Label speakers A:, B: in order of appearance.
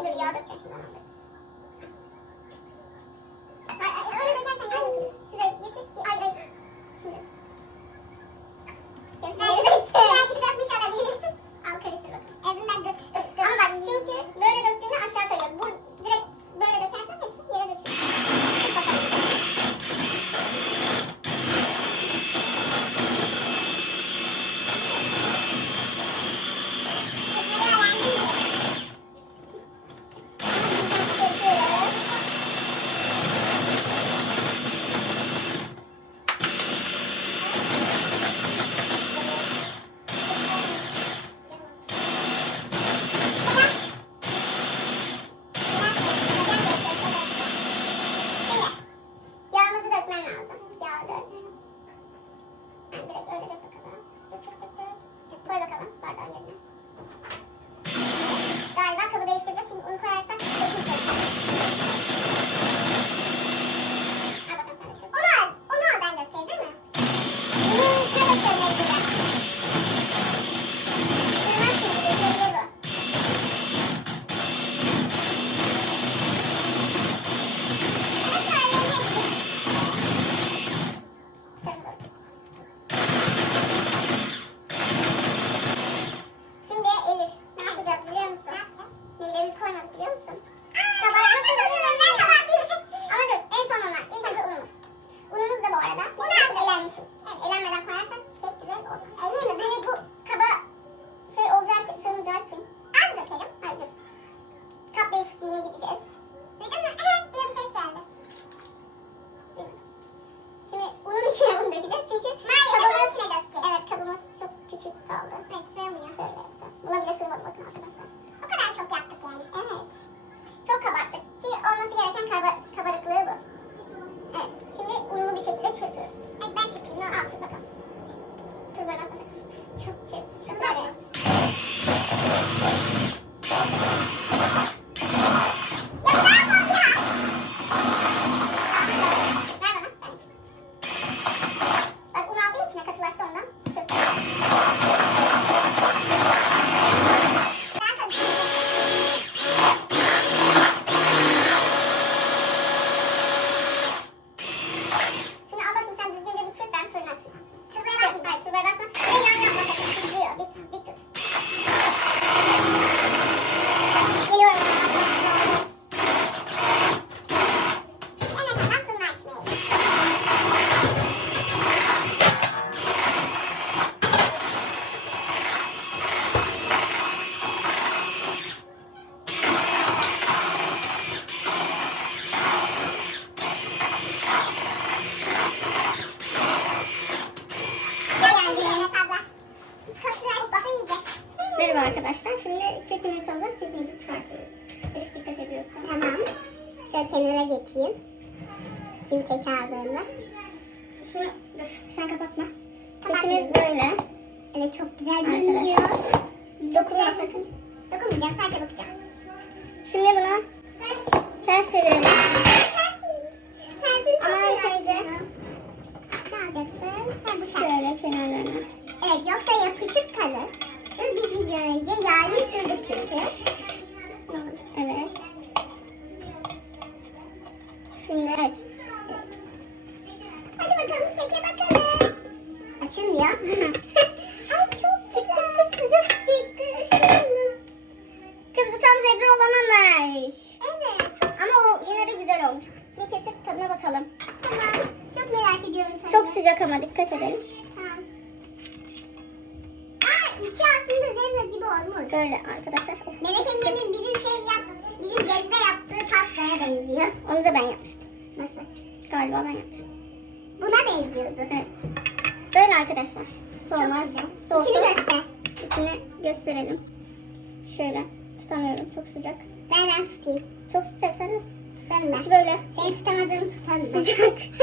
A: Şimdi bir yağ dökeceğim şundan. küçük kaldı. Evet sığmıyor. Şöyle yapacağız. Buna bile sığmadı bakın arkadaşlar. O kadar çok yaptık yani. Evet. Çok kabarttık. Ki olması gereken kaba kabarıklığı bu. Evet. Şimdi uyumlu bir şekilde çırpıyoruz. Evet ben çırpayım. Al çırp bakalım. Dur ben Çok kötü. arkadaşlar. Şimdi kekimiz hazır. Kekimizi çıkartıyoruz. Elif dikkat ediyorsun. Tamam.
B: Şöyle kenara getireyim. Kim kek aldığında.
C: Şunu dur. Sen kapatma. Kekimiz böyle.
B: Evet çok güzel görünüyor.
C: Dokunma sakın.
B: Dokunmayacağım. Sadece bakacağım.
C: Şimdi bunu ters çevirelim. Ama ilk önce
B: ne alacaksın? Ha, bıçak.
C: Şöyle kenarlarına.
B: Evet yoksa yapışıp kalır. Önce yağı sürdük çünkü.
C: Evet. Şimdi evet.
B: Hadi bakalım keke bakalım. Açılmıyor. Ay çok çık çık çık sıcak çıktı.
C: Kız bu tam zebra olamamış.
B: Evet.
C: Ama o yine de güzel olmuş. Şimdi kesip tadına bakalım.
B: Tamam. Çok merak ediyorum tabii.
C: Çok sıcak ama dikkat edelim.
B: Tamam. İçi aslında zebra gibi olmuş.
C: Böyle arkadaşlar. Oh,
B: Melek yengemin bizim şey yap, bizim gezide yaptığı pastaya benziyor.
C: Onu da ben yapmıştım.
B: Nasıl?
C: Galiba ben yapmıştım.
B: Buna benziyordu.
C: Evet. Böyle arkadaşlar. Soğumaz.
B: Çok güzel. İçini göster.
C: İçini gösterelim. Şöyle. Tutamıyorum. Çok sıcak.
B: Ben ben tutayım.
C: Çok sıcak. Sen nasıl?
B: Tutarım ben.
C: İçi böyle.
B: Seni tutamadığını tutarım ben.
C: Sıcak.